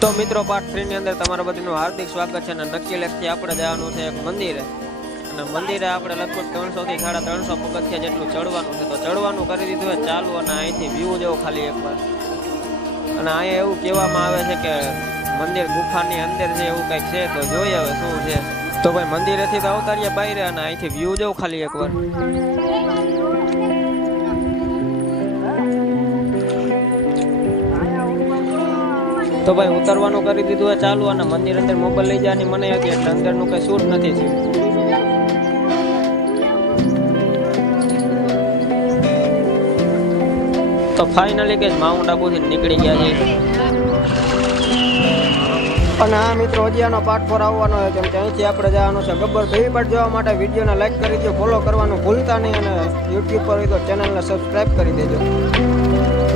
તો મિત્રો પાર્ટ 3 ની અંદર તમારા બધાનું હાર્દિક સ્વાગત છે અને નક્કી લેખથી આપણે જવાનું છે એક મંદિરે અને મંદિરે આપણે લગભગ 300 થી 350 પગથિયા જેટલું ચડવાનું છે તો ચડવાનું કરી દીધું છે ચાલુ અને અહીંથી વ્યૂ જેવો ખાલી એકવાર અને અહીંયા એવું કહેવામાં આવે છે કે મંદિર ગુફાની અંદર છે એવું કંઈક છે તો જોઈએ હવે શું છે તો ભાઈ મંદિરેથી તો અવતારીએ બહાર અને અહીંથી વ્યૂ જેવો ખાલી એકવાર તો ભાઈ ઉતરવાનું કરી દીધું હોય ચાલુ અને મંદિર અંદર મોબાઈલ લઈ જવાની મને હતી એટલે અંદરનું કઈ શૂટ નથી થયું તો ફાઇનલી કે માઉન્ટ આબુથી નીકળી ગયા છે અને આ મિત્રો હજી આનો પાર્ટ 4 આવવાનો છે કેમ કે અહીંથી આપણે જવાનું છે ગબ્બર ભેવી પાટ જોવા માટે વિડીયોને લાઈક કરી દો ફોલો કરવાનું ભૂલતા નહીં અને યુટ્યુબ પર હોય તો ચેનલને સબસ્ક્રાઈબ કરી દેજો